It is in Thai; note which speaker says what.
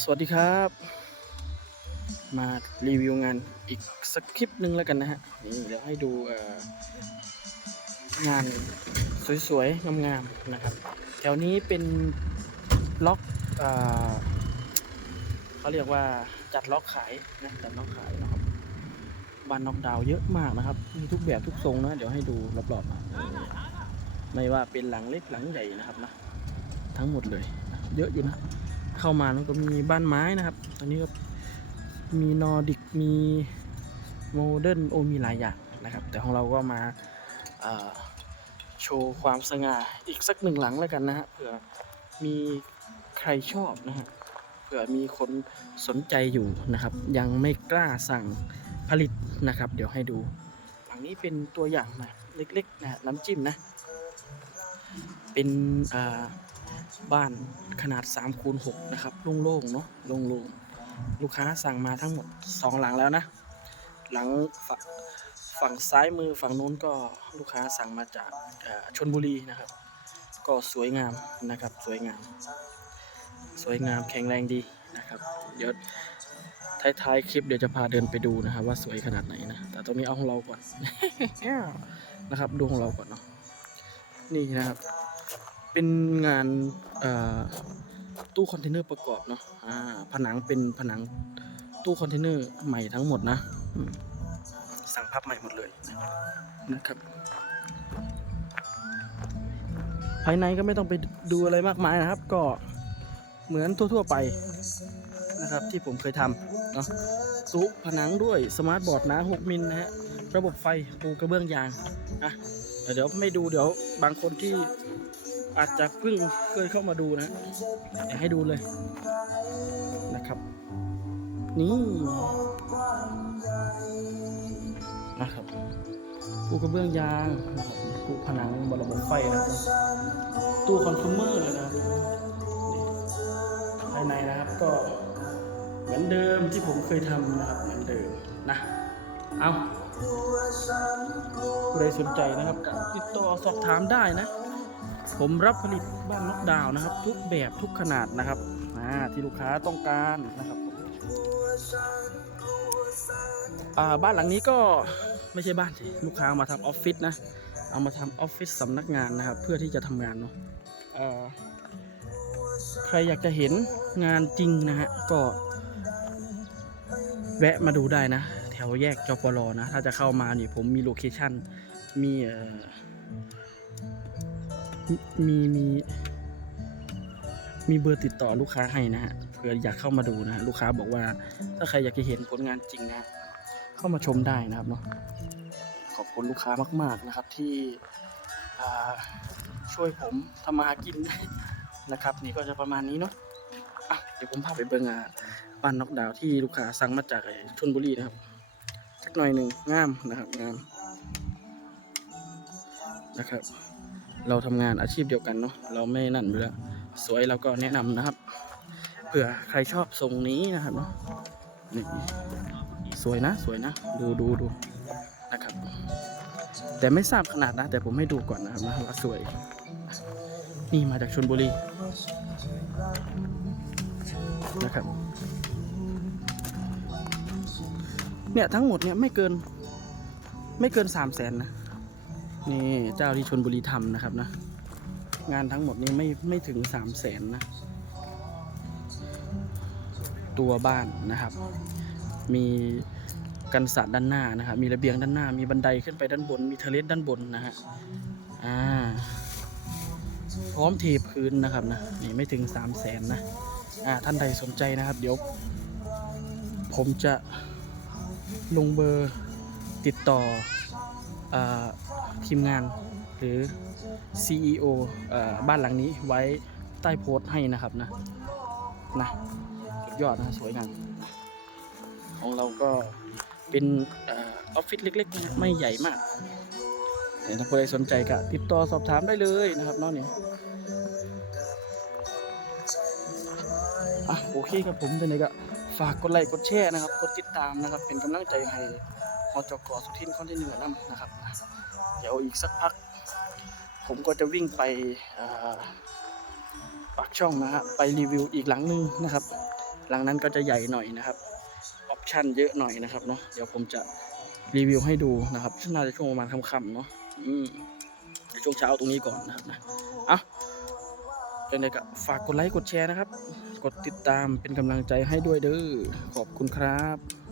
Speaker 1: สวัสดีครับ มารีวิวงานอีกสักคลิปหนึ่งแล้วกันนะฮะ นี่เดี๋ยวให้ดูงานสวยๆ งามๆ นะครับ แถวนี้เป็นล็อกเอเขาเรียกว่าจัดล็อกขายนะจัดล็อกขายนะครับบานน็อกดาวเยอะมากนะครับ มีทุกแบบทุกทรงนะ เดี๋ยวให้ดูรอบๆอะไม่ว่าเป็นหลังเล็กหลังใหญ่นะครับนะ ทั้งหมดเลย เยอะอยู่นะ เข้ามาแล้วก็มีบ้านไม้นะครับตอนนี้ก็มีนอร์ดิกมีโมเดิร์นโอมีหลายอย่างนะครับ แต่ของเราก็มาโชว์ความสง่าอีกสักหนึ่งหลังแล้วกันนะฮะเผื่อมีใครชอบนะฮะเผื่อมีคนสนใจอยู่นะครับ ยังไม่กล้าสั่งผลิตนะครับ เดี๋ยวให้ดูหลังนี้เป็นตัวอย่างนะเล็กๆนะน้ำจิ้มนะ เป็นอ่า บ้านขนาด3คูณ6นะครับโล่งๆเนาะโล่งๆลูกค้าสั่งมาทั้งหมด 2 หลังแล้วนะ หลังฝงฝั่งซ้ายมือฝั่งนู้นก็ลูกค้าสั่งมาจากเอ่อชนบุรีนะครับ ก็สวยงามนะครับสวยงาม สวยงามแข็งแรงดีนะครับเดี๋ยวท้ายๆคลิปเดี๋ยวจะพาเดินไปดูนะครับ ว่าสวยขนาดไหนนะแต่ตรงนี้เอาของเราก่อนนะครับดูของเราก่อนเนาะนี่นะครับ เป็นงานตู้คอนเทนเนอร์ประกอบเนาะผนังเป็นผนังตู้คอนเทนเนอร์ใหม่ทั้งหมดนะ สั่งพับใหม่หมดเลยนะครับ ภายในก็ไม่ต้องไปดูอะไรมากมายนะครับ ก็เหมือนทั่ว ๆ ไปนะครับที่ผมเคยทำเนาะตู้ผนังด้วยสมาร์ทบอร์ดนา6มิลนะฮะระบบไฟปูกระเบื้องยางอะเดี๋ยวไม่ดูเดี๋ยวบางคนที่ อาจจะเพิ่งเคยเข้ามาดูนะอยให้ดูเลยนะครับ นี่นะครับปูกระเบื้องยางปูผนังบนระบบไฟนะครับตู้คอน sumer เลยนะครับภายในนะครับก็เหมือนเดิมที่ผมเคยทำนะครับเหมือนเดิมนะเอาผู้ใดสนใจนะครับติดต่อสอบถามได้นะ ผมรับผลิตบ้านนกดาวนะครับ ทุกแบบทุกขนาดนะครับที่ลูกค้าต้องการนะครับบ้านหลังนี้ก็ไม่ใช่บ้านสิลูกค้ามาทำออฟฟิศนะ เอามาทำออฟฟิศสำนักงานนะครับ เพื่อที่จะทำงานเนาะใครอยากจะเห็นงานจริงนะฮะก็ แวะมาดูได้นะ แถวแยกจปรนะ ถ้าจะเข้ามานี่ผมมีโลเคชั่นมีเอ่อ มีมีมีเบอร์ติดต่อลูกค้าให้นะฮะเผื่ออยากเข้ามาดูนะลูกค้าบอกว่าถ้าใครอยากจะเห็นผลงานจริงนะเข้ามาชมได้นะครับเนาะขอบคุณลูกค้ามาก ๆนะครับที่ช่วยผมทำมาหากินนะครับ นี่ก็จะประมาณนี้เนาะะเดี๋ยวผมพาไปเบิ่งอ่าบ้านนอกดาวน์ที่ลูกค้าสั่งมาจากชลบุรีนะครับสักหน่อยหนึ่งงามนะครับงามนะครับ เราทำงานอาชีพเดียวกันเนาะเราไม่นั่นอยู่แล้ว สวยเราก็แนะนำนะครับเผื่อใครชอบทรงนี้นะครับเนาะนี่สวยนะสวยนะ ดูดูดูนะครับ แต่ไม่ทราบขนาดนะ แต่ผมให้ดูก่อนนะครับนะว่าสวย นี่มาจากชลบุรีนะครับเนี่ยทั้งหมดเนี่ยไม่เกินไม่เกินสามแสนนะ นี่เจ้าที่ชนบุรีทำนะครับนะ งานทั้งหมดนี้ไม่ไม่ถึงสามแสนนะ ตัวบ้านนะครับ มีกันศาสตร์ด้านหน้านะครับ มีระเบียงด้านหน้า มีบันไดขึ้นไปด้านบน มีเทเลสด้านบนนะฮะ อ่า พร้อมเทพื้นนะครับนะ นี่ไม่ถึงสามแสนนะ อ่า ท่านใดสนใจนะครับ เดี๋ยว ผมจะลงเบอร์ติดต่อเอ่อ ทีมงานหรือ CEO เอ่อบ้านหลังนี้ไว้ใต้โพสต์ให้นะครับนะนะสุดยอดนะสวยงามของเราก็เป็นออฟฟิศเล็กๆนะไม่ใหญ่มากถ้าใครสนใจก็ติดต่อสอบถามได้เลยนะครับน้องเนี่อะโอเคครับผมจะไหนก็ฝากกดไลค์กดแชร์นะครับ กดติดตามนะครับ เป็นกำลังใจให้มจกสุทินคอนเทนต์เหนือนนะครับ เดี๋ยวอีกสักพัก ผมก็จะวิ่งไปปากช่องนะฮะไปรีวิวอีกหลังหนึงนะครับ หลังนั้นก็จะใหญ่หน่อยนะครับออปชั่นเยอะหน่อยนะครับเนาะเดี๋ยวผมจะรีวิวให้ดูนะครับน่าจะช่วงประมาณค่ำๆเนาะอืมช่วงเช้าตรงนี้ก่อนนะครับนะเอาจังไดก็ฝากกดไลค์กดแชร์นะครับ กดติดตามเป็นกำลังใจให้ด้วยเด้อขอบคุณครับ